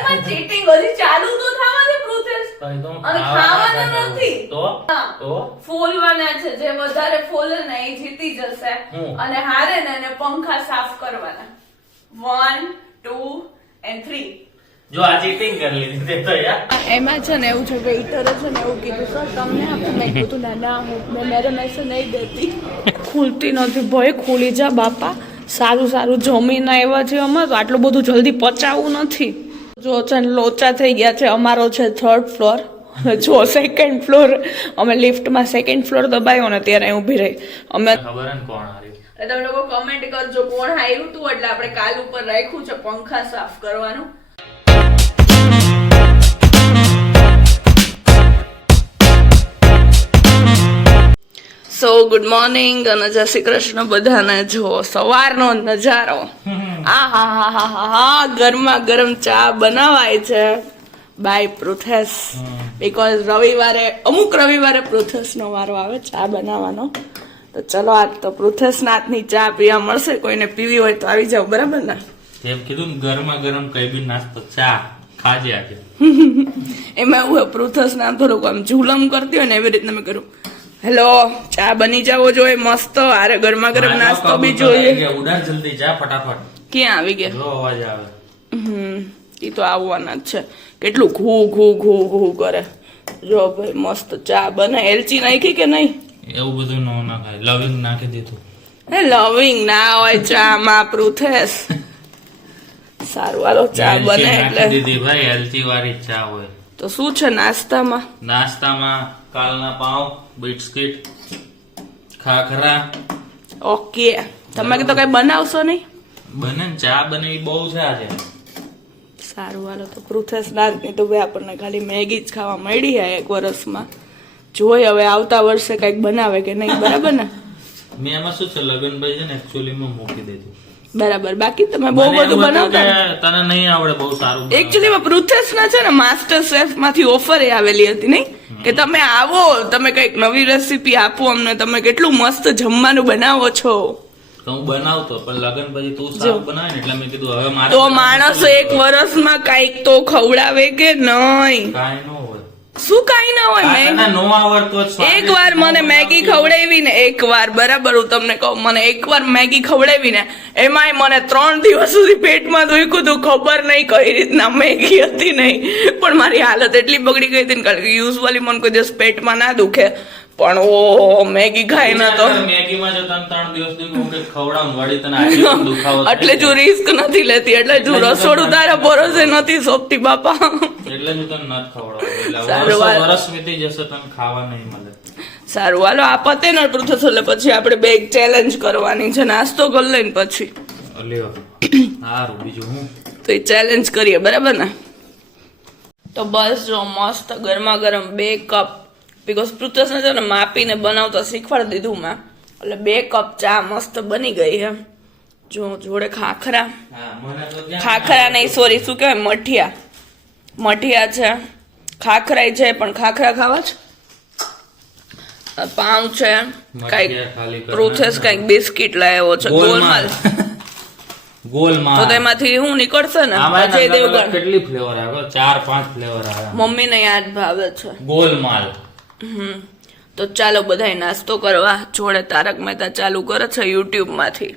ઘરમાં ચીટિંગ હજી ચાલુ તો થવા દે પ્રોસેસ. અને ખાવાના નથી તો ફોલવાના છે. જે વધારે ફોલે ને એ જીતી જશે અને હારે ને એને પંખા સાફ કરવાના. 1 2 and 3. જો આ ચીટિંગ કરી લીધી તો યાર. એમાં છે ને એવું છે કે વેઇટરે છે ને એવું કીધું સર તમને આપું. મેં કીધું ના હું મેરે મેસે નહીં દેતી. ખુલતી નથી ભાઈ, ખુલી જા બાપા. સારું જમીને આવ્યા છે અમે તો આટલું બધું જલ્દી પચાવવું નથી. જો છે ને લોચા થઈ ગયા છે. અમારો છે 3rd ફ્લોર, જો 2nd ફ્લોર. અમે લિફ્ટમાં 2nd ફ્લોર દબાયો ને ત્યારે ઊભી રહી. અમે ખબર ને કોણ હાર્યું. તમે લોકો કમેન્ટ કરજો કોણ હાર્યું તું. એટલે આપણે કાલ ઉપર રાખ્યું છે પંખા સાફ કરવાનું. સો ગુડ મોર્નિંગ અને જય શ્રી કૃષ્ણ બધાને. જો સવારનો નજારો. હા ગરમા ગરમ ચા બનાવાય છે બાય પ્રોથેસ. બીકોઝ અમુક રવિવારે પ્રોથેસ નો વારો આવે ચા બનાવવાનો. તો ચલો આજ તો પ્રોથેસ ના હાથની ચા પીવા મળશે. કોઈને પીવી હોય તો આવી જાવ, બરાબર ને? એમ કીધું ગરમા ગરમ કઈ બી નાસ્તો ચા ખાજે આજે. એમાં એવું પ્રોથેસ નામ થોડુંક આમ ઝુલમ કરતી હોય ને એવી રીતના મેં કર્યું. હેલો, ચા બની જાવો જોઈએ મસ્ત. આરે ગરમા ગરમ નાસ્તો બી જોઈએ. ઉડાડ જલ્દી જા ફટાફટ. ક્યાં આવી ગયા? જો અવાજ આવે. ઈ તો આવવાના જ છે. કેટલું ઘૂ કરે. જો ભાઈ મસ્ત ચા બને. એલચી નાખી કે નહીં? એવું બધું ન નાખાય. લવિંગ નાખી દીધું. હે લવિંગ ના હોય ચા માં પ્રુથેસ. સારું હાલો ચા બને એટલે દીદી ભાઈ એલચી વાળી ચા હોય. તો શું છે નાસ્તામાં? નાસ્તામાં કાલના પાવ, બિસ્કિટ, ખાખરા. ઓકે, તમે તો કઈ બનાવશો નહીં? બને ચા બને એ બહુ છે આજે. સારું હાલો તો પ્રુથેસ નાખની તો ભાઈ આપણને ખાલી મેગી જ ખાવા મળી છે એક વર્ષમાં. જોઈ હવે આવતા વર્ષે કઈક બનાવે કે નહીં, બરાબર ને? મેં એમાં શું છે લગનભાઈ છે ને એકચ્યુઅલી માં મૂકી દીધું. બરાબર. બાકી તમે બહુ બધું બનાવતા. તને નહીં આવડે બહુ સારું. એકચ્યુઅલી માં પ્રુથેસ ના છે ને માસ્ટર શેફ માંથી ઓફર આવેલી હતી નહીં કે તમે આવો, તમે કઈક નવી રેસીપી આપો અમને, તમે કેટલું મસ્ત જમવાનું બનાવો છો. તો હું બનાવતો પણ લગન પછી તું સારું બનાવે ને એટલે મેં કીધું હવે મારે તો માણસ એક વર્ષમાં કઈક તો ખવડાવે કે નહીં? કાઈ ન હોય. શું કાઈ ના હોય? મેં નો આવડતો એક વાર મને મેગી ખવડાવી ને, એક વાર બરાબર હું તમને કહું, મને એક વાર મેગી ખવડાવી ને એમાંય મને 3 દિવસ સુધી પેટમાં દુખ્યું હતું. ખબર નહીં કઈ રીતના મેગી હતી નહીં, પણ મારી હાલત એટલી બગડી ગઈ હતી ને કારણ કે યુઝ્યુઅલી મને કોઈ દિવસ પેટમાં ના દુખે પણ ઓ મેગી ખાઈ ના તો મેગીમાં જો તને 3 દિવસ સુધી ખવડાવું વળી તને આજે દુખાવો એટલે જો રિસ્ક નથી લેતી, એટલે જો રસોડું તારા ભરોસે નથી સોંપતી બાપા, એટલે જ તને નથી ખવડાવું. વર્ષ વીતી જશે તને ખાવા નહીં મળે. સારું હાલો આ પતે ને પ્રુથેસ એટલે પછી આપણે બે ચેલેન્જ કરવાની છે. નાસ્તો કરી લઈને પછી સારું બીજું હું તો એ ચેલેન્જ કરીએ, બરાબર ને? તો બસ જો મસ્ત ગરમા ગરમ 2 કપ, બીકોઝ પ્રુથેસ ને છે ને માપીને બનાવતા શીખવાડી દીધું મેં, એટલે 2 કપ ચા મસ્ત બની ગઈ છે. જો જોડે ખાખરા નહીં સોરી શું કહેવાય મઠિયા છે, ખાખરાય છે પણ ખાખરા ખાવા છે, પાઉં છે, કઈક પ્રુથેસ કઈક બિસ્કિટ લાવ્યો છે ગોલમાલ. તો તેમાંથી હું નીકળશે ને અજય દેવગણ. કેટલી ફ્લેવર આવે? 4-5 ફ્લેવર આવે. મમ્મીને યાદ ભાવે છે ગોલમાલ. તો ચાલો બધાય નાસ્તો કરવા. જોડે તારક મહેતા ચાલુ કરે છે યુટ્યુબ માંથી.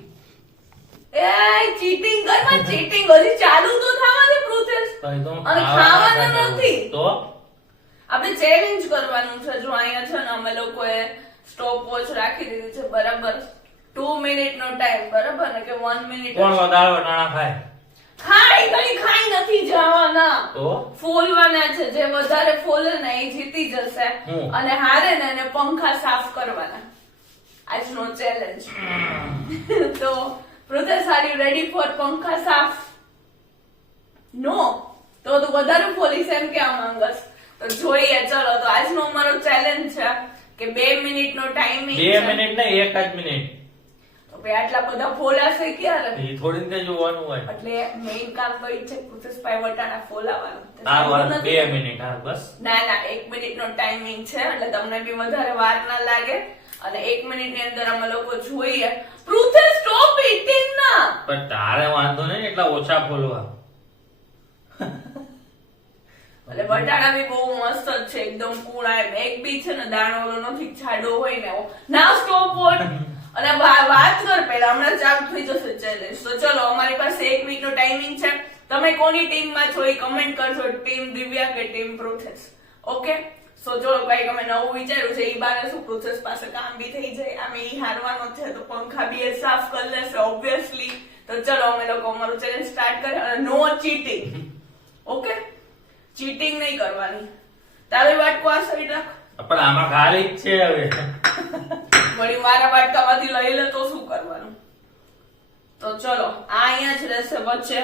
ચીટિંગ કરમાં ચીટિંગ હજી ચાલુ તો થવા દે પ્રોસેસ. અને ખાવાના નથી તો આપણે ચેલેન્જ કરવાનું છે. જો અહીંયા છે ને અમે લોકોએ સ્ટોપ વોચ રાખી દીધી છે, બરાબર? 2 મિનિટ નો ટાઈમ, બરાબર ને? કે 1 મિનિટ. કોણ વધારે વટાણા ખાય? ખાઈ નથી જવાના, ફોલવાના છે. જે વધારે ફોલે ને એ જીતી જશે અને હારે ને એને પંખા સાફ કરવાના. આજનો ચેલેન્જ. તો process are you ready for પંખા સાફ? નો? તો વધારે ફોલીશ એમ કેવા માંગસ? તો જોઈએ ચલો. તો આજનો અમારો ચેલેન્જ છે કે 2 મિનિટ નો ટાઈમિંગ. 2 મિનિટ નહીં 1 જ મિનિટ. આટલા બધા ફોલાશે ક્યારે? એ થોડી ને જોવાનું હોય. એટલે મેઇન કામ તો ઈ છે પ્રોસેસભાઈ વટાણા ફોલાવાનું. 2 મિનિટ. હા બસ. ના 1 મિનિટ નો ટાઈમિંગ છે એટલે તમને બી વધારે વાર ના લાગે. અને 1 મિનિટ ની અંદર અમે લોકો જોઈએ. પ્રુથેસ સ્ટોપ ઇટિંગ ના. પણ તારે વાંધો નહીં એટલા ઓછા ફોલવા. એટલે વટાણા બી બહુ મસ્ત જ છે, એકદમ કુણા. એક બી છે ને દાણો ઓલો નથી જાડો હોય ને એવો. ના સ્ટોપ વોટ અને વાત કર પેલા, હમણાં ચાલુ થઈ જશે ચેલેન્જ. તો ચલો, અમારી પાસે 1 વીક નો ટાઈમિંગ છે. તમે કોની ટીમમાં છો એ કમેન્ટ કરજો, ટીમ દિવ્યા કે ટીમ પ્રોસેસ. ઓકે, સો ચલો કઈક અમે નવું વિચાર્યું છે. ઈ બાને શું પ્રોસેસ પાસે કામ બી થઈ જાય, આમે ઈ હારવાનો છે તો પંખા બી એ સાફ કરી લેશે ઓબ્વિયસલી. તો ચલો અમે લોકો અમારું ચેલેન્જ સ્ટાર્ટ કરીએ. અને નો ચીટિંગ. ઓકે, ચીટિંગ નહીં કરવાની. તારી વાટકો આ સાઈડ રાખ. પણ આમાં ખાલી જ છે હવે. વળી મારા વાટકામાંથી લઈ લે તો શું કરવાનું? તો ચલો, આ અહીંયા જ રહેશે વચ્ચે,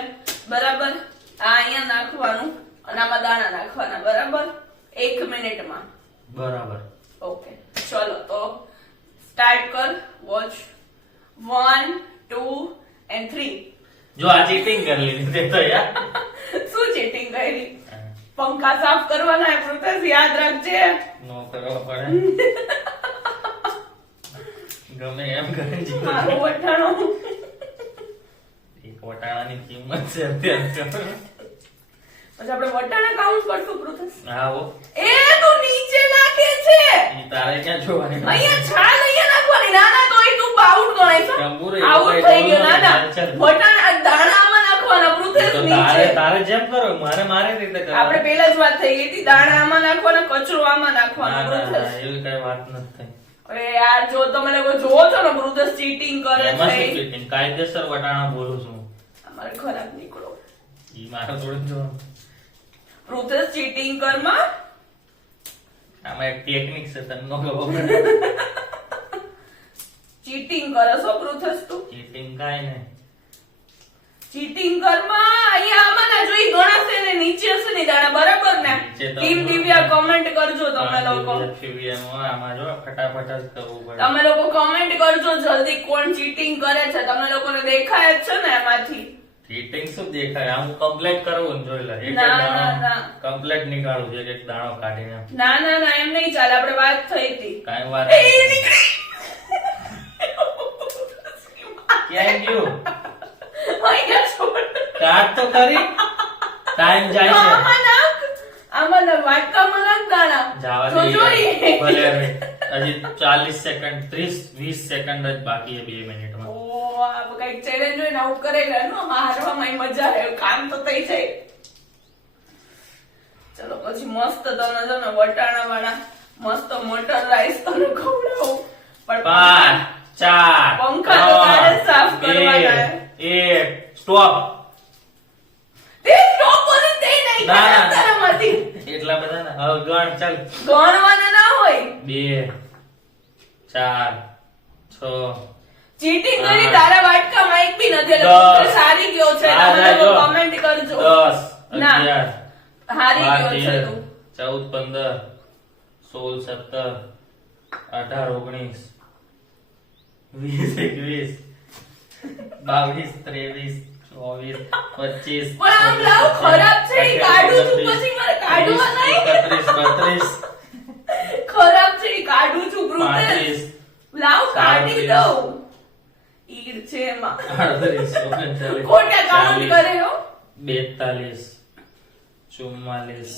બરાબર. આ અહીંયા નાખવાનું અને આમાં દાણા નાખવાના, બરાબર. 1 મિનિટમાં, બરાબર. ઓકે ચલો, તો સ્ટાર્ટ કર. Watch 1 2 and 3. જો આ ચીટિંગ કરી લીધી તો યાર. શું ચીટિંગ કરી? પંખા સાફ કરવાના હે પ્રોસેસ, યાદ રાખજે. નો કરવા પડે. ગમે એમ કરી જીતો. મારો વટાણો. એક વટાણાની કિંમત છે અત્યારે. પછી આપણે વટાણા કાઉન્ટ કરશું પ્રોસેસ. હા હો. એ તું નીચે નાખે છે. ઈ તારે ક્યાં જોવાની? અહીંયા છાલ અહીંયા નાખવાની. ના ના, તો એ તું આઉટ ગણાય છે. ટંબુરે આઉટ થઈ ગયો. ના ના, ચાલ. વટાણા દાણામાં નાખવાના પ્રોસેસ તો નીચે. તારે જેમ કરો, મારે રીતે કરો. આપણે પહેલા જ વાત થઈ ગઈ હતી, દાણા આમાં નાખવાના, કચરો આમાં નાખવાનો પ્રોસેસ. એવી કઈ વાત નથી થઈ. અરે યાર, જો તમે લોકો જોવો છો ને પ્રોસેસ ચીટિંગ કરે એમાં છે. શું cheating? કાયદેસર વટાણા બોલું છું. અમારે ખરાબ નીકળો. ઈ મારે થોડું જો. પ્રોસેસ ચીટિંગ કરમાં. આમાં એક ટેકનિક છે, તને ન ખબર. ચીટિંગ કરે છો પ્રોસેસ તું. ચીટિંગ કાઈ નહીં. ચીટિંગ કરમાં અહીંયા આમાં ના જોઈ ગણાશે ને નીચે હશે ને દાણા, બરાબર ને? નીચે તો ટીમ દિવ્યા કમેન્ટ કરજો તમે લોકો. આમાં જો ફટાફટ જ કરવું પડે. તમે લોકો કમેન્ટ કરજો જલ્દી, કોણ ચીટિંગ કરે છે. તમે લોકોને દેખાય જ છે ને એમાંથી. ચીટિંગ શું દેખાય? આમ કમ્પ્લીટ કરવું ને જોઈ લે. એક ના, દાણો ના, ના. કમ્પ્લીટ નીકાળવું છે, એક દાણો કાઢીને. ના ના ના, એમ નહીં ચાલે. આપણે વાત થઈ હતી. કાઈ વાત એ નીકળી. ક્યાં ગયું? અહીંયા છોડ. કાટ તો કરી. ટાઈમ જાય છે. આમાં નાખ. આમાં ના, વાટકામાં નાખ દાણા. જવા તો દે. જોઈએ. ભલે હવે. હજી 40 સેકન્ડ 30-20 સેકન્ડ જ બાકી છે 2 મિનિટમાં. ઓ, આ કઈક ચેલેન્જ હોય ને આવું કરેલા નો, હારવામાં મજા આવે, કામ તો થઈ જાય. ચલો પછી મસ્ત તમને જો ને વટાણા વાળા મસ્ત મટર રાઈસ તને ખવડાવું. પણ 5 4 પંખા તો તારે સાફ કરવાના. 1 સ્ટોપ. તે સ્ટોપ બોલે તે નહીં ના, ના. તારામાંથી એટલા બધા ને હવે ગણ ચાલ. ગણવાના ના હોય. 2 4 6 ચીટિંગ કરી. આઠ, તારા વાટકામાં એક બી નથી. એટલે દસ, તું સારી ગયો છે. આ તમે જાય લોકો જો. કમેન્ટ કરજો. 10 ના. 11 હારી ગયો છે 12 તું. 13 14 15 16 17 18 19 20 21 23 24 પણ આમ લાવ ખરાબ છે ઈ કાઢું છું પછી મારે કાઢવા નહીં. 31 ખરાબ છે ઈ કાઢું છું 32 બ્રુટેસ. લાવ કાઢી દઉં. ઈડ છે એમાં. 38 39 ખોટા કાઉન્ટ કરે હો. 42 44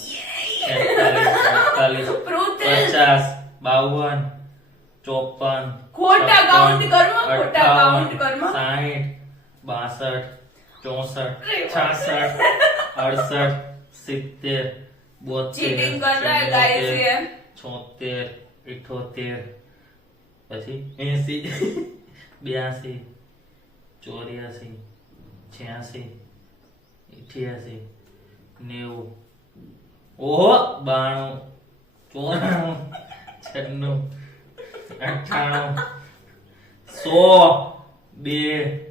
46 બ્રુટેસ. 50 52 54 ખોટા count કરમાં, ખોટા count કરમાં. 60 62 64 66 68 70 Cheating कर रहा है guys ये. 76 78 પછી 80 82 84 86 88 90 ઓહો 92 94 96 98 100 2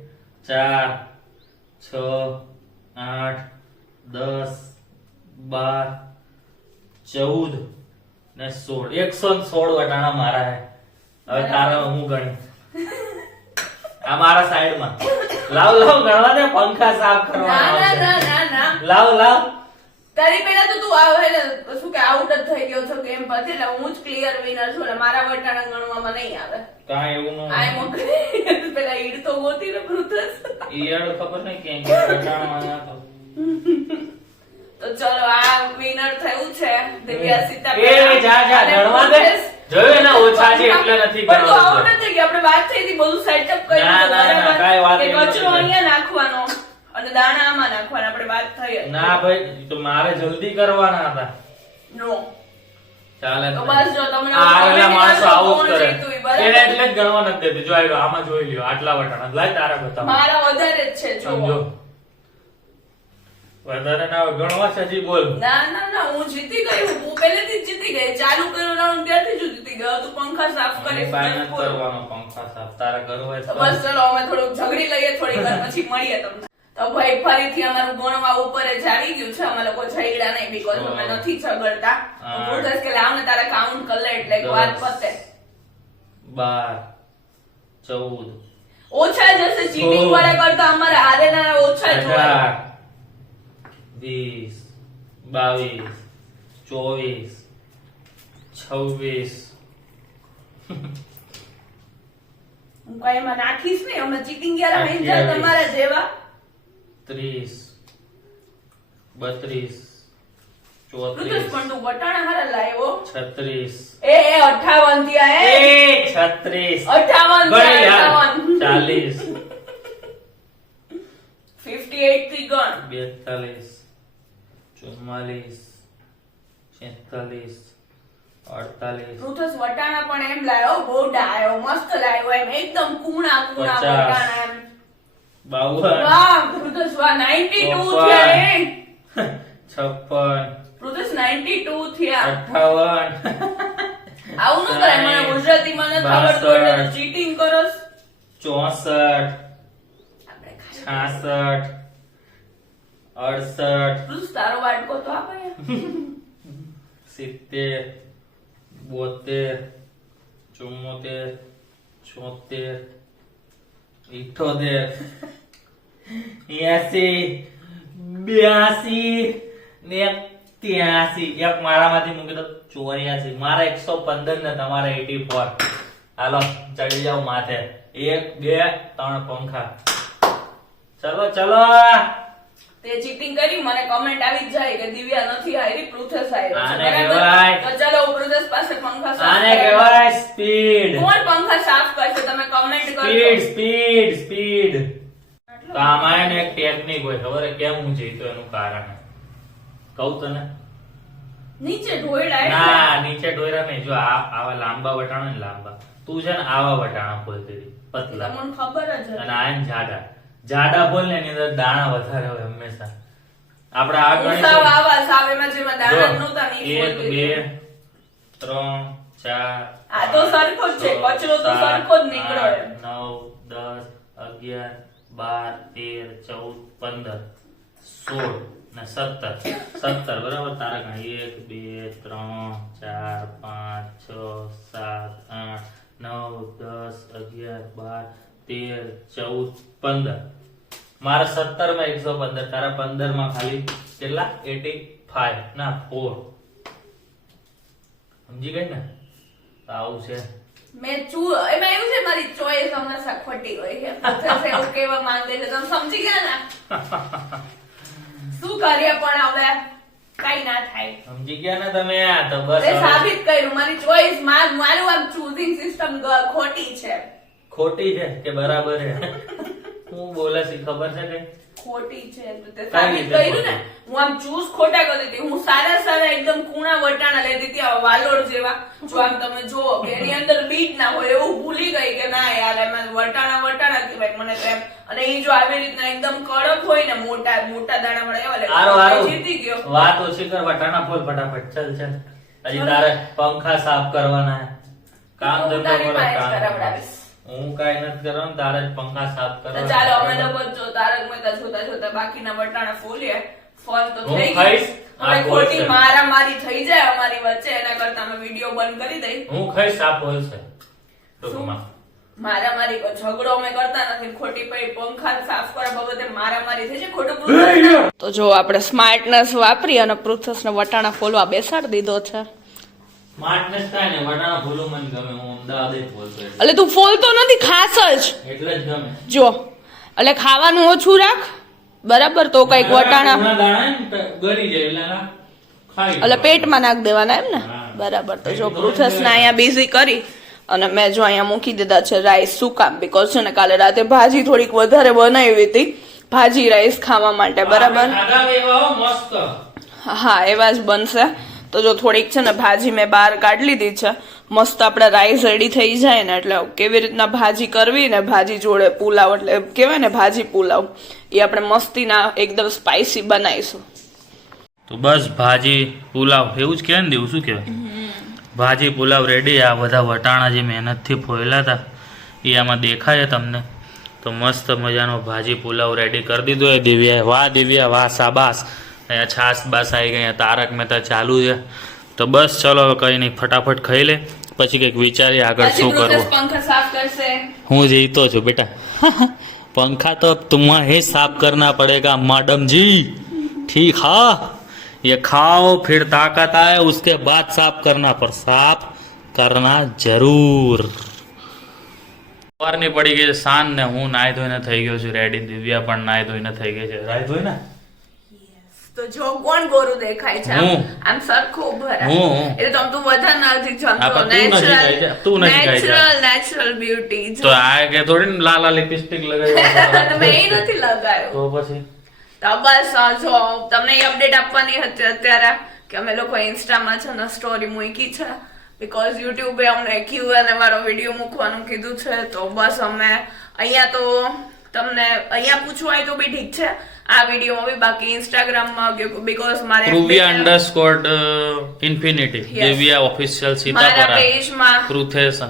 4 6 8 10 12 14 ને 16 116 વટાણા મારા હે. હવે તારા હું ગણી આ મારા સાઈડમાં લાવ ગણવા દે. પંખા સાફ કરવાના ના આવશે. ના ના ના. લાવ તારી પહેલા તો તું આવે ને શું કે આઉટ જ થઈ ગયો છો ગેમ પછી, એટલે હું જ ક્લિયર વિનર છું ને મારા વટાણા ગણવામાં નહીં આવે. કાંઈ એવું ન આઈ મોકલી પેલા ઈડ તો ગોતી ને બ્રુટસ. ઈયળ ખબર નહીં ક્યાં વટાણા આવ્યા તો. તો ચલો આ વિનર થયું છે દિવ્યા સીતા એ જા ગણવા દે. જોયું એના ઓછા છે એટલે નથી પણ તો આવું ગણવા. નથી કે આપણે વાત થઈ હતી બધું સેટઅપ કરી ના, ના, ના, બરાબર કાંઈ વાત કે એવી કચરો નથી. અહીંયા નાખવાનો અને દાણા આમાં નાખવાના આપણે વાત થઈ હતી. ના ભાઈ તો મારે જલ્દી કરવાના હતા. નો ચાલે તો બસ જો તમને આ આરેલા comment માણસો કરશો આવું કોણ જ કરે. જીત્યું એ બરાબર. એને એટલે જ ગણવા નથી દેતી. જો આવ્યો આમાં જોઈ લ્યો આટલા વટાણા લાય તારા બતાવ. મારા વધારે જ છે જો સમજો વધારે ના હોય, ગણવા છે હજી બોલ. ના ના ના હું જીતી ગઈ હું પહેલેથી જ જીતી ગઈ ચાલુ કર્યો રાઉન્ડ ત્યારથી જ હું જીતી ગયો તું પંખા સાફ કરે બાય નથી કરવાનો પંખા સાફ. તારા ઘર હોય તો તો બસ ચલો અમે થોડુંક ઝઘડી લઈએ થોડી વાર પછી મળીએ તમને તો ભાઈ ફરીથી અમારું ગણવા ઉપર જ આવી ગયું છે અમે લોકો ઝઘડા નહીં બીકોઝ અમે નથી ઝઘડતા તો પ્રોસેસ કે લાવ ને તારા કાઉન્ટ કર લે એટલે એક વાત પતે 12 14 ઓછા જશે ચીટિંગ વાળા કરતા અમારે હારેના ઓછા જ હોય 18 20 22 24 હું કઈ એમાં નાખીશ નહીં અમે ચીટિંગ યાર અહીં જાય તમારા જેવા 30 32 ઋતુજ 34 પણ તું વટાણા હારા લાવ્યો 36 એ 58 થયા એ 36 58 ગણ યાર. 58 40 58 થી ગણ 42 44 46 48 ઋતુજ વટાણા પણ એમ લાવ્યો બહુ ડાયો મસ્ત લાવ્યો એમ એકદમ કૂણા કૂણા 50. વટાણા એમ 52 વાહ ઋતુજ વાહ 92 થયા એ 56 ઋતુજ 92 થયા 58 આવું ન કરાય મને ગુજરાતી મને ખબર તો એટલે ચીટિંગ કરસ 64 આપણે 66 68 ઋતુજ તારો વાટકો તો આપે 70 72 74 76 78 82 ને 83 એક મારામાંથી મૂકી દો 84 મારા 115 ને તમારા 84 હાલો ચડી જાવ માથે 1 2 3 પંખા ચલો ચલો તે ચીટિંગ કરી મને કમેન્ટ આવી જ જાય કે દિવ્યા નથી હારી પૃથેશ હાર્યો છે. આને બરાબર? કહેવાય. તો ચલો પૃથેશ પાસે પંખા સાફ આને કરાવો. કહેવાય સ્પીડ કોણ પંખા સાફ કરશે તમે કમેન્ટ સ્પીડ કરજો સ્પીડ સ્પીડ તો આમાં એને એક ટેકનિક હોય ખબર હે કેમ હું જીતો એનું કારણ હે. કહું તને નીચે ઢોળાય ના નીચે ડોયરા નહીં જો આવા લાંબા વટાણા ને લાંબા તું છે ને આવા વટાણા બોલતી હતી પતલા તમને ખબર જ હતી. અને આ જાડા જાડા બોલ ને એની અંદર દાણા વધારે હોય હંમેશા આપણે આ હું ગણીશું સાવ આવા સાવ એમાં જેમાં દાણા જ નહોતા ને ઈ 1 બોલતી 2 3 4 આ તો સરખો જ છે કચરો તો સરખો જ નીકળ્યો એમ 9 10 11 12 13 14 15 16 ને 17 17 બરાબર તારા ગણ 1 2 3 4 5 6 7 8 9 10 11 12 13 14 15 મારા 17 માં 115 તારા 15 માં ખાલી કેટલા 85 ના 4 સમજી ગઈ ને તો આવું છે મેં એમાં એવું છે મારી ચોઈસ હંમેશા ખોટી હોય છે પૃથેશ એવું કહેવા માંગે છે તમે સમજી ગયા ને શું કરીએ પણ હવે કઈ ના થાય સમજી ગયા ને તમે તો બસ એ હવે સાબિત કર્યું મારી ચોઈસ મારું આમ ચૂઝિંગ સિસ્ટમ ખોટી છે ખોટી છે કે બરાબર છે હું બોલે છે ખબર છે કે ખોટી છે તો તે કઈ સાબિત રીતે કર્યું ને ખોટી? હું આમ ચૂઝ ખોટા કરી હતી હું સારા એકદમ કૂણા વટાણા લેતી હતી આવા વાલોડ જેવા જો આમ તમે જુઓ કે એની અંદર બીટ ના હોય એવું ભૂલી ગઈ કે ના યાર એમાં વટાણા કહેવાય મને તો એમ અને એ જો આવી રીતના એકદમ કડક હોય ને મોટા દાણા મળે એવા હારો એટલે હારો જીતી ગયો વાત ઓછી કર વટાણા ફોલ ફટાફટ ચલ ચલ હજી તારે પંખા સાફ કરવાના છે. કામ હું ધંધો તારી કરો પાસે કામ કરાવડાવીશ. હું કાઈ નથી કરવાનું તારે જ પંખા સાફ તો કરવાના ચાલો અમે લોકો જો તારક મહેતા જોતા બાકીના વટાણા ફોલીએ ફોન તો હું થઈ ખાઈશ, ગયું આ હવે ખોટી બોલશે. મારામારી થઈ જાય અમારી વચ્ચે એના કરતા અમે વિડીયો બંધ કરી દઈ હું ખાઈ સાફ બોલશે ટૂંકમાં મારામારી ઝઘડો અમે કરતા નથી ખોટી પઈ પંખા સાફ કરવા બાબતે મારામારી થઈ છે ખોટું પૃથ્વી તો જો આપણે સ્માર્ટનેસ વાપરી અને પૃથ્વીને વટાણા ફોલવા બેસાડી દીધો છે સ્માર્ટનેસ કાંઈ નહીં વટાણા ભૂલું મને ગમે હું અમદાવાદ જ બોલતો એટલે. એટલે તું ફોલતો નથી ખાસ જ એટલે જ ગમે જો એટલે ખાવાનું ઓછું રાખ બરાબર તો કઈક વટાણા ઘણા દાણા હે ને ગળી જાય એટલે ના એટલે પેટમાં નાખ દેવાના એમ ને? બરાબર. તો જો પ્રુથસને અહીંયા બિઝી કરી અને મેં જો અહીંયા મૂકી દીધા છે રાઈસ. શું કામ? બીકોઝ છે ને કાલે રાતે ભાજી થોડીક વધારે બનાવી હતી, ભાજી રાઈસ ખાવા માટે. બરાબર. હા, એવા જ બનશે. તો જો થોડીક છે ને ભાજી મેં બહાર કાઢી લીધી છે. મસ્ત આપડે રાઈસ રેડી થઈ જાય ને એટલે કેવી રીતના ભાજી કરવી ને ભાજી જોડે પુલાવ, એટલે કેવાય ને ભાજી પુલાવ, એ આપણે મસ્તીના એકદમ સ્પાઇસી બનાવીશું. તો બસ ભાજી પુલાવ એવું જ કહેવાય ને દેવું, શું કહેવાય? ભાજી પુલાવ રેડી. આ બધા વટાણા જે મહેનતથી ફોયેલા હતા એ આમાં દેખાય તમને. તો મસ્ત મજાનો ભાજી પુલાવ રેડી કરી દીધો એ દિવ્યાએ. વાહ દિવ્યા, વાહ, શાબાશ. અહીંયા છાસ બાસ આવી ગઈ, તારક મહેતા ચાલુ છે. તો બસ ચલો હવે કઈ નહીં, ફટાફટ ખાઈ લે, પછી કંઈક વિચારીએ આગળ શું કરવું. પંખા સાફ કરશે. હું જીતો છું બેટા. पंखा तो तुम्हें ही साफ करना पड़ेगा मैडम जी, ठीक हाँ? ये खाओ फिर ताकत आए उसके बाद साफ करना, पर साफ करना जरूर. સવારની પડી ગઈ સાંજ ને હું નાઈ ધોઈને થઈ ગયો છું રેડી. દિવ્યા પણ નાઈ ધોઈને થઈ ગઈ છે. રાઈ ધોઈ ને તો જો કોણ ગોરું દેખાય છે? આમ સરખું ભરા. એટલે તો તું વધારે નથી જમતો. Natural beauty. તો આ કે થોડી લાલા લિપસ્ટિક લગાવી મેં એ નથી લગાવ્યો. તો પછી તો બસ જો તમને અપડેટ આપવાની હતી અત્યારે કે અમે લોકો ઇન્સ્ટામાં છે ને સ્ટોરી મૂકી છે, બીકોઝ યુટ્યુબે અમને Q&A વાળો વિડીયો મૂકવાનું કીધું છે. તો બસ અમે અહીંયા તો તમને અહીંયા પૂછવું હોય તો બી ઠીક છે આ વિડીયોમાં બી, બાકી ઇન્સ્ટાગ્રામમાં બીકોઝ મારે @Infinity દિવ્યા ઓફિશિયલ સીતાપરા પેજમાં પૃથેશ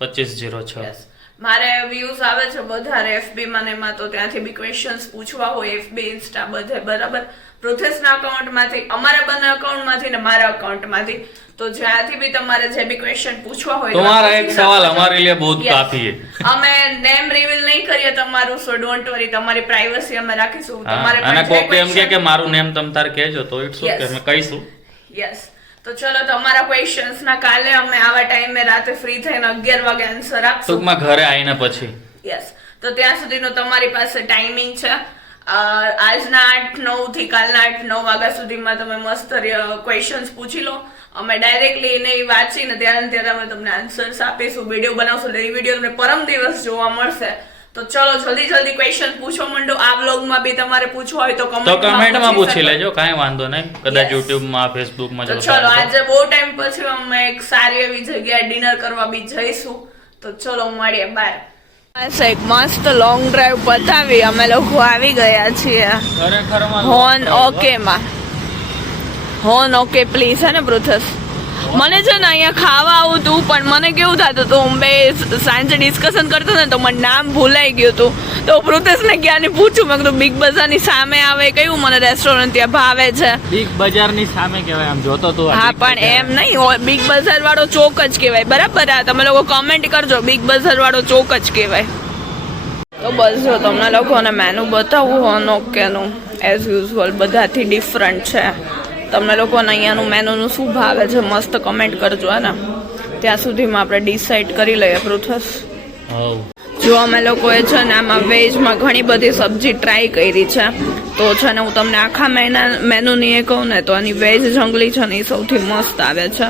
2506 મારે વ્યૂઝ આવે છે વધારે FB માં ને એમાં, તો ત્યાંથી બી ક્વેશ્ચન્સ પૂછવા હોય FB ઇન્સ્ટા બધે. બરાબર. પ્રોથેસના અકાઉન્ટમાંથી, અમારા બંને અકાઉન્ટમાંથી ને મારા અકાઉન્ટમાંથી, તો જ્યાંથી બી તમારે જે બી ક્વેશ્ચન પૂછવા હોય તમારા એક સવાલ हमारे लिए बहुत काफी है. અમે નેમ રિવીલ નહીં કરીએ તમારું, સો ડોન્ટ વરી, તમારી પ્રાઇવસી અમે રાખીશું. તમારે અને કોક એમ કે મારું નેમ તમ તાર કહેજો તો ઇટ્સ ઓકે, અમે કહીશું. યસ. તો ચલો તમારા ક્વેશ્ચન્સ ના કાલે અમે આવા ટાઈમે રાતે ફ્રી થઈને 11 વાગે આન્સર આપશું. ટૂંકમાં ઘરે આવીને પછી. યસ. તો ત્યાં સુધીનો તમારી પાસે ટાઈમિંગ છે. આજના 8-9 થી કાલના 8-9 વાગ્યા સુધીમાં તમે મસ્ત ક્વેશ્ચન્સ પૂછી લો. અમે ડાયરેક્ટલી એને વાંચીને ત્યારે અમે તમને આન્સર્સ આપીશું, વિડીયો બનાવશું. એટલે એ વિડીયો તમને પરમ દિવસ જોવા મળશે. તો ચલો જલ્દી ક્વેશ્ચન પૂછો મંડો. આ વ્લોગમાં બી તમારે પૂછવું હોય તો કમેન્ટમાં પૂછી લેજો, કાંઈ વાંધો નહીં. કદાચ યુટ્યુબમાં ફેસબુકમાં તો ચલો આજે બહુ ટાઈમ પછી અમે એક સારી એવી જગ્યાએ ડિનર કરવા બી જઈશું. તો ચલો મળીએ, બાય. એક મસ્ત લોંગ ડ્રાઈવ બતાવી અમે લોકો આવી ગયા છીએ હોન ઓકે માં. હોન ઓકે પ્લીઝ હે ને પૃથ્સ? મને છે ને અહીંયા ખાવા આવું તું, પણ મને કેવું થતું હતું, હું બે સાંજે ડિસ્કશન કરતો ને તો મને નામ ભૂલાઈ ગયું હતું. તો પૃથ્સને ક્યાં ને પૂછું, મેં કીધું બિગ બજારની સામે આવે કયું મને રેસ્ટોરન્ટ ત્યાં ભાવે છે? બિગ બજારની સામે કહેવાય આમ જોતો તો. હા પણ એમ નહીં, બિગ બજાર વાળો ચોક જ કહેવાય. બરાબર. આ તમે લોકો કમેન્ટ કરજો, બિગ બજાર વાળો ચોક જ કહેવાય. તો બસ જો તમને લોકોને મેનુ બતાવું હોન ઓકેનું એઝ યુઝ્યુઅલ બધાથી ડિફરન્ટ છે. તમને લોકોને અહીંયાનું મેનુનું શું ભાવે છે મસ્ત કમેન્ટ કરજો હે ને. ત્યાં સુધીમાં આપણે ડિસાઈડ કરી લઈએ. પૃથ્સ જો અમે લોકોએ છે ને આમાં વેજમાં ઘણી બધી સબ્જી ટ્રાય કરી છે. તો છે ને હું તમને આખા મેનુની એ કહું ને તો આની વેજ જંગલી છે ને એ સૌથી મસ્ત આવે છે.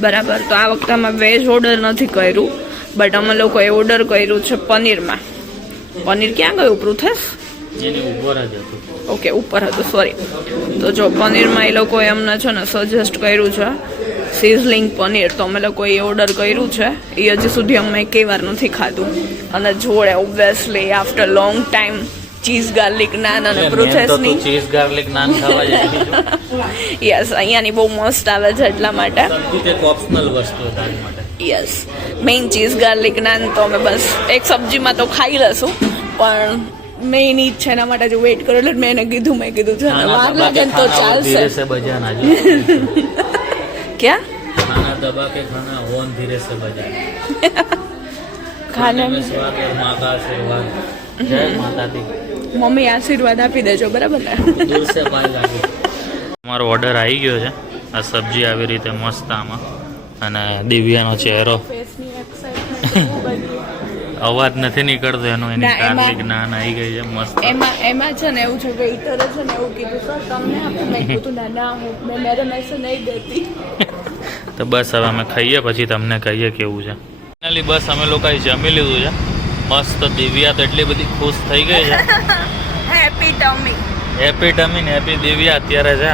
બરાબર. તો આ વખતે અમે વેજ ઓર્ડર નથી કર્યું, બટ અમે લોકોએ ઓર્ડર કર્યું છે પનીરમાં. પનીર ક્યાં ગયું પૃથ્સ? ઓકે ઉપર હતું, સોરી. તો જો પનીરમાં એ લોકોએ અમને છે ને સજેસ્ટ કર્યું છે સિઝલિંગ પનીર, તો અમે લોકોએ ઓર્ડર કર્યું છે. એ હજી સુધી અમે કઈ વાર નથી ખાધું. અને જોડે obviously after long time cheese garlic naan અને પ્રોસેસની ચીઝ ગાર્લિક નાન ખાવા જઈએ. યસ, અહીંયાની બહુ મસ્ત આવે છે એટલા માટે. ઓપ્શનલ વસ્તુ તારી માટે. Yes, main cheese garlic naan તો અમે બસ એક સબ્જીમાં તો ખાઈ લઈશું, પણ મેઇન ઈ છે એના માટે જો વેઇટ કરો. એટલે મેં એને કીધું છે વાર લાગે તો ચાલશે. क्या खाना दबा के खाना होन धीरे से बजा खाने में स्वाद और माँ का आशीर्वाद. जय माता दी. મમ્મી આશીર્વાદ આપી દેજો. બરાબર ને? દૂર સે પાઈ લાગે. અમારો ઓર્ડર આવી ગયો છે. આ સબ્જી આવી રીતે મસ્ત આમાં, અને દિવ્યાનો ચહેરો અવાજ નથી નીકળતો એનો, એની ના, એમાં- ગાર્લિક નાન આવી ગઈ છે મસ્ત. એમાં છે ને એવું છે વેઇટરે છે ને એવું કીધું સર તમને આપું મેં કીધું ના હું મેરે મેસે નહીં દેતી. તો બસ હવે અમે ખાઈએ પછી તમને કહીએ કેવું છે. ફાઇનલી બસ અમે લોકોએ જમી લીધું છે મસ્ત. દિવ્યા તો એટલી બધી ખુશ થઈ ગઈ છે. હેપી ટમી. હેપી ટમી ને હેપી દિવ્યા અત્યારે છે.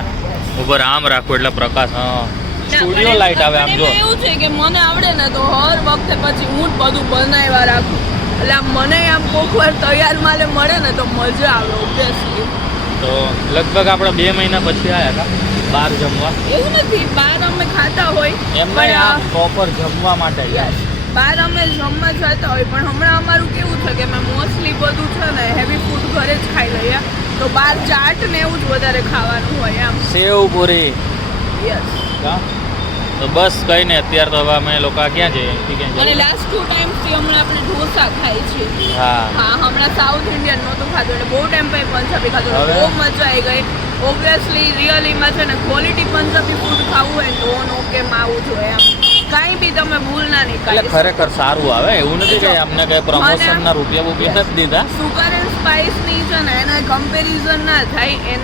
ઉપર આમ રાખો એટલે પ્રકાશ. હા સ્ટુડિયો લાઈટ આવે આમ જો. એવું છે કે મને આવડે ને તો હર વખતે પછી હું જ બધું બનાવ્યા રાખું એટલે આમ મને આમ કોક વાર તૈયાર માલે મળે ને તો મજા આવે ઓબ્વિયસલી. તો લગભગ આપણે 2 મહિના પછી આવ્યા હતા બહાર જમવા. એવું નથી બહાર અમે ખાતા હોય એમને આ પ્રોપર જમવા માટે ગયા. બહાર અમે જમવા જતા હોય પણ હમણાં અમારું કેવું છે કે અમે મોસ્ટલી બધું છે ને હેવી ફૂડ ઘરે જ ખાઈ લઈએ તો બહાર ચાટ ને એવું જ વધારે ખાવાનું હોય આમ. સેવ પૂરી. યસ. તો બસ કઈ ને અત્યારે તો હવે અમે લોકો ક્યાં જઈએ? અને લાસ્ટ 2 ટાઈમ્સ થી હમણાં આપણે ઢોસા ખાઈ છીએ. હા હમણાં સાઉથ ઇન્ડિયન નહોતું ખાધું એટલે બહુ ટાઈમ પછી પંજાબી ખાધું એટલે બહુ મજા આવી ગઈ. ઓબ્વિયસલી રિયલીમાં છે ને ક્વોલિટી પંજાબી ફૂડ ખાવું હોય તો નો કેમ આવું જોઈએ આમ કાંઈ બી તમે ભૂલ ના નહીં એટલે ખરેખર સારું આવે એવું નથી કે અમને કઈ પ્રમોશન ના રૂપિયા નથી દીધા. સુગર એન્ડ સ્પાઇસ ની છે ને એના કમ્પેરિઝન ના થાય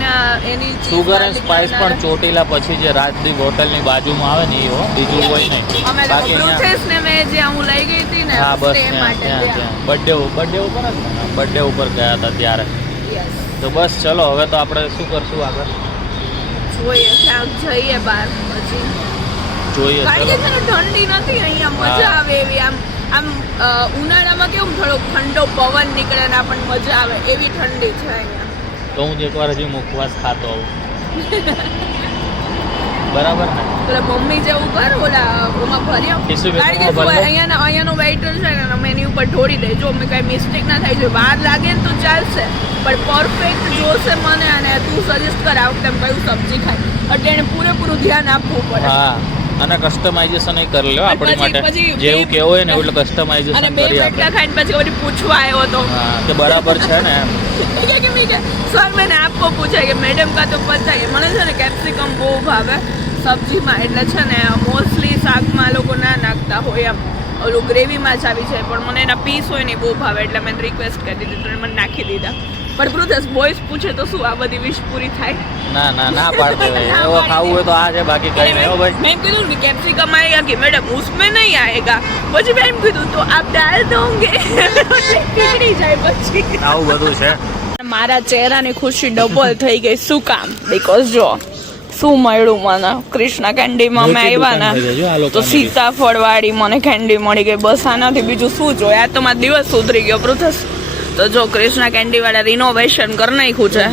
એની સુગર એન્ડ સ્પાઇસ પણ ચોટીલા પછી જે રાજદીપ હોટલ ની બાજુમાં આવે ને એ બીજું કોઈ નહીં. અમે બાકી બ્રુચેસ ને મેં જ્યાં હું લઈ ગઈ હતી ને હા બસ stay માટે ત્યાં બર્થડે ઉપર જ ને બર્થડે ઉપર ગયા હતા ત્યારે. Yes. તો બસ ચલો હવે તો આપણે શું કરશું આગળ જોઈએ ક્યાંક જઈએ બહાર પછી જોઈએ. કારણ કે છે ને ઠંડી નથી અહીંયા મજા આવે એવી આમ ઉનાળામાં કેવું થોડો ઠંડો પવન નીકળે ને આપણને મજા આવે એવી ઠંડી છે અહીંયા. તો હું એકવાર હજી મુખવાસ ખાતો આવું બરાબર ને? એટલે મમ્મી જેવું કર ઓલા ઓમાં ભર્યો કારણ કે શું અહીંયાનો વેઇટર છે ને અમે એની ઉપર ઢોળી દઈ જો અમે કઈ મિસ્ટેક ના થાય જો વાર લાગે ને તો ચાલશે પણ પરફેક્ટ જોશે મને અને તું સજેસ્ટ કર આ વખતે કયું સબ્જી ખાય એટલે એને પૂરેપૂરું ધ્યાન આપવું પડે. હા અને કસ્ટમાઇઝેશન એ કરી લો આપણી માટે જેવું કેવું હોય ને એવું કસ્ટમાઇઝેશન અને 2 કરી બટકા ખાઈને પછી વળી પૂછવા આવ્યો તો હા કે બરાબર છે ને એમ. સર મને આપકો પૂછાય કે મેડમ કા તો પચાય મને છે ને કેપ્સિકમ બહુ ભાવે સબ્જીમાં એટલે છે ને મોસ્ટલી શાકમાં લોકો ના નાખતા હોય એમ ઓલું ગ્રેવીમાં જ આવી જાય પણ મને એના પીસ હોય ને બહુ ભાવે એટલે મેં રિક્વેસ્ટ કરી દીધી તો મને નાખી દીધા. પણ બ્રુધસ બોયસ પૂછે તો શું આ બધી વિશ પૂરી થાય? ના પાડતો એવો ખાવું હોય તો આ છે બાકી કઈ નહીં હો ભાઈ. મેં કીધું કે કેપ્સિકમ આएगा कि मैडम उसमें नहीं आएगा પછી મેં કીધું તો આપ ડાલ दोगे પીગળી જાય પછી આવું બધું છે. મારા ચહેરાની ખુશી ડબલ થઈ ગઈ શું કામ બીકોઝ જો શું મળ્યું મને કૃષ્ણ કેન્ડીમાં મેં આવ્યા ને તો સીતાફળ વાળી મને કેન્ડી મળી ગઈ બસ આનાથી બીજું શું જોઈએ આ તો મારો દિવસ સુધરી ગયો પૃથ્સ. તો જો કૃષ્ણ કેન્ડી વાળા રિનોવેશન કરી નાખ્યું છે.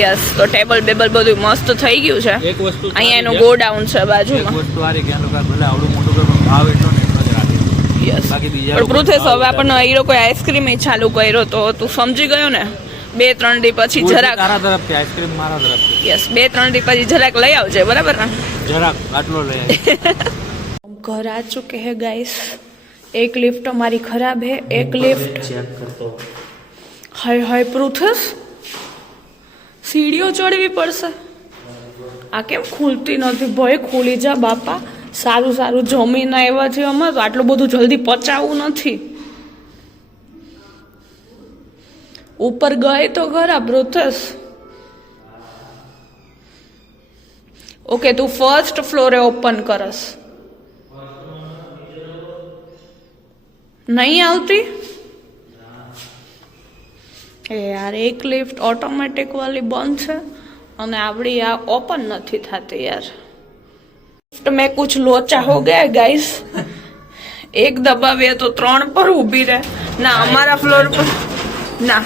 યસ તો ટેબલ બેબલ બધું મસ્ત થઈ ગયું છે. અહીંયા એનું ગોડાઉન છે બાજુમાં. યસ પણ પૃથ્સ હવે આપણને એ લોકોએ આઈસ્ક્રીમ ચાલુ કર્યો તો તું સમજી ગયો ને 2-3 દી પછી જરાક તારા તરફથી આઈસ્ક્રીમ મારા તરફથી યસ 2-3 દી પછી જરાક લઈ આવજે બરાબર ને જરાક આટલો લઈ घर आ चुके हैं गाइस. एक लिफ्ट हमारी खराब है एक लिफ्ट ચેક કરતો हाय हाय पृथ्स सीढ़ियों चढ़वी પડશે આ કેમ ખુલતી નથી ભાઈ ખુલી જા બાપા સારું સારું જમીને આવ્યા છે અમે તો આટલું બધું જલ્દી પચાવવું નથી ઉપર ગઈ તો ખરા પૃથ્સ ઓકે તું ફર્સ્ટ ફ્લોરે ઓપન કરસ नहीं આવતી એ यार एक लिफ्ट ऑटोमेटिक वाली बंद है અને આપણી આ ઓપન નથી થતી यार लिफ्ट में कुछ लोचा हो गया गाइस एक दबावे तो 3 पर ઊભી રહે ના અમારા ફ્લોર પર ના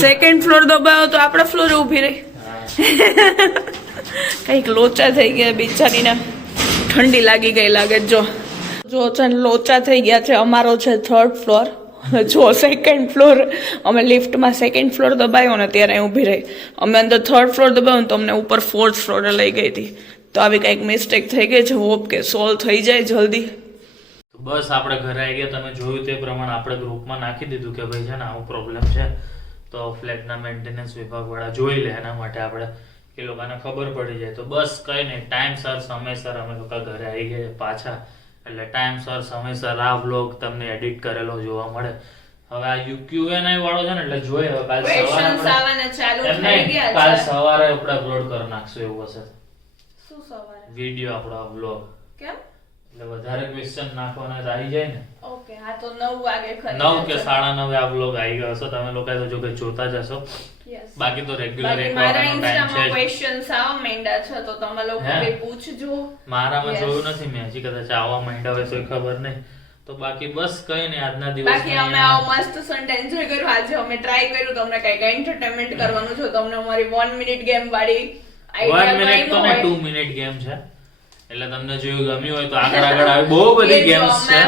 સેકન્ડ ફ્લોર દબાવો તો આપણા ફ્લોર ઊભી રહી કઈક લોચા થઈ ગયા બિચારીને ઠંડી લાગી ગઈ લાગે જો છે લોચા થઈ ગયા છે અમારો છે 3rd ફ્લોર જો 2nd ફ્લોર અમે લિફ્ટમાં 2nd ફ્લોર દબાવ્યો ને ત્યારે ઊભી રહી અમે અંદર 3rd ફ્લોર દબાવ્યો તો અમને ઉપર 4th ફ્લોરે લઈ ગઈ હતી તો આવી કંઈક મિસ્ટેક થઈ ગઈ છે હોપ કે સોલ્વ થઈ જાય જલ્દી. બસ આપણે ઘરે આવી ગયા તમે જોયું તે પ્રમાણે આપણે ગ્રુપમાં નાખી દીધું કે ભાઈ છે ને આવું પ્રોબ્લેમ છે તો ફ્લેટના મેન્ટેનન્સ વિભાગવાળા જોઈ લે એના માટે આપણે એ લોકોને ખબર પડી જાય તો બસ કઈ નહીં ટાઈમસર સમયસર અમે લોકો ઘરે આવી ગયા પાછા એટલે ટાઈમસર સમયસર આ વ્લોગ તમને એડિટ કરેલો જોવા મળે. હવે આ Q&A વાળો છે ને એટલે જોઈએ હવે કાલ ક્વેશ્ચન્સ સવારે આવવાના ચાલુ એમ થઈ નહીં, ગયા કાલ છે. સવારે આપણે અપલોડ કરી નાખશું એવું હશે શું સવારે? વિડિયો આપણો વ્લોગ. કેમ? એટલે વધારે ક્વેશ્ચન નાખવાના જ આવી જાય ને. ઓકે, હા તો 9 વાગે ખરી 9 કે 9:30 આ વ્લોગ આવી ગયો હશે. તમે લોકો તો જો કે જોતા જ હશો. Yes. બાકી તો રેગ્યુલર બાકી એક મારા વાગ્યાનો ટાઈમ ઇન્સ્ટામાં છે જ. ક્વેશ્ચન્સ આવવા માંડ્યા છે તો તમે લોકો હે? બી પૂછજો. મારામાં Yes. જોયું નથી મેં હજી, કદાચ આવવા માંડ્યા હોય તો ખબર નહીં. તો બાકી બસ કઈ નહીં, આજના દિવસ બાકી અમે આવો મસ્ત સન્ડે એન્જોય કર્યો. આજે અમે ટ્રાય કર્યું તમને કઈક એન્ટરટેનમેન્ટ કરવાનું છે. તમને અમારી 1 મિનિટ ગેમ વાળી 1 મિનિટ તો ને 2 મિનિટ ગેમ છે. એટલે તમને જો ગમ્યું હોય તો આગળ આવી બહુ બધી ગેમ્સ છે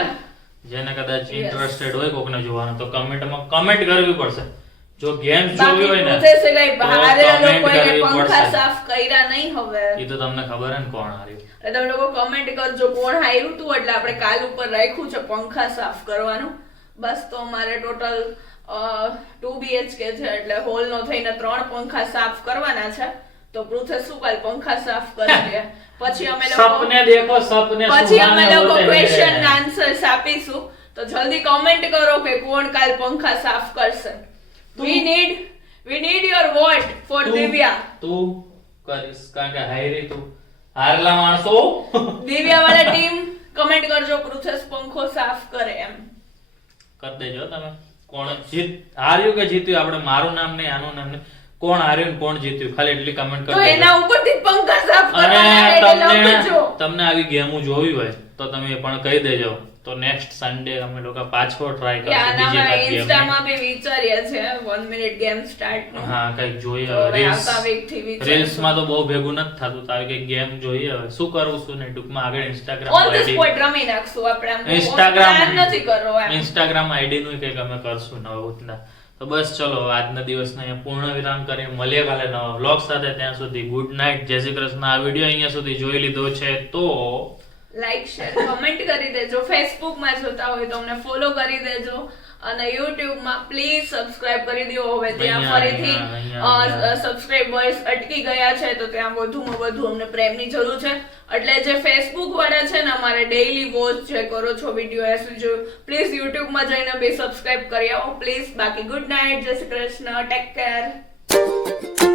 જેને કદાચ ઇન્ટરેસ્ટેડ હોય કોકને જોવાનું તો કમેન્ટમાં કમેન્ટ કરવી પડશે. જો ગેમ્સ જોવી હોય ને પૂછે છે કઈ તો બહારે comment લોકોએ કરવી પંખા પડશે. સાફ કર્યા નહીં હવે. એ તો તમને ખબર હે ને કોણ હાર્યું. એટલે તમે લોકો કમેન્ટ કરજો કોણ હાર્યું તું. એટલે આપણે કાલ ઉપર રાખ્યું છે પંખા સાફ કરવાનું. બસ તો અમારે ટોટલ 2 BHK છે એટલે હોલ નો થઈને 3 પંખા સાફ કરવાના છે. તો પૃથ્વી શું કાલ પંખા સાફ કરી દે. પછી અમે લોકો સપને દેખો સપને પછી અમે સુહાને લોકો હોતે ક્વેશ્ચન હૈ. ના આન્સર્સ આપીશું. તો જલ્દી કમેન્ટ કરો કે કોણ કાલ પંખા સાફ કરશે. we need your vote for Divya. તું કરીશ કારણ કે હાયરી તું હારલા માણસો દિવ્યા વાળા ટીમ કમેન્ટ કરજો પૃથ્વી પંખો સાફ કરે એમ. કરી દેજો તમે. કોણ હાર્યું કે જીત્યું આપણે મારું નામ નહીં આનું નામ નહીં, કોણ હાર્યું ને કોણ જીત્યું ખાલી એટલી કમેન્ટ તો કરી દેજો. એના ઉપરથી પંખા સાફ અને કરવાના એટલે તમને લખજો. તમને આવી ગેમો જોવી હોય તો તમે એ પણ કહી દેજો. તો નેક્સ્ટ સન્ડે અમે લોકો પાછો ટ્રાય કરશું બીજી આનામાં વાર game. ઇન્સ્ટામાં બી વિચારીએ છે 1 મિનિટ ગેમ સ્ટાર્ટ નું. હા કઈક જોઈએ તો હવે રીલ્સ આવતા week થી વિચારીશું. રીલ્સ માં તો બહુ ભેગું નથી થતું. તારે કઈક ગેમ જોઈએ હવે શું કરવું શું નહીં. ટૂંકમાં આગળ ઇન્સ્ટાગ્રામ ઓન ધ સ્પોટ રમી નાખશું આપણે. આમ ઇન્સ્ટાગ્રામ plan નથી કરવો એમ. ઇન્સ્ટાગ્રામ આઈડી નું કઈક અમે કરશું નવા રીતના. તો બસ ચલો આજના દિવસને અહીંયા પૂર્ણ વિરામ કરી મળીએ કાલે નવા વ્લોગ સાથે. ત્યાં સુધી ગુડ નાઇટ, જય શ્રી કૃષ્ણ. આ વિડીયો અહીંયા સુધી જોઈ લીધો છે તો લાઈક શેર કમેન્ટ કરી દેજો. ફેસબુક માં જોતા હોય તો અમને ફોલો કરી દેજો અને યુટ્યુબ માં પ્લીઝ સબસ્ક્રાઇબ કરી દો. હવે ત્યાં ફરીથી સબસ્ક્રાઇબર્સ અટકી ગયા છે તો ત્યાં વધુમાં વધુ અમને પ્રેમની જરૂર છે. એટલે જે ફેસબુક વાળા છે ને અમારે ડેઈલી વોચ જે કરો છો વિડીયો એસ જો પ્લીઝ યુટ્યુબ માં જઈને બે સબસ્ક્રાઇબ કરી આવો પ્લીઝ. બાકી ગુડ નાઇટ, જય શ્રી કૃષ્ણ, ટેક કેર.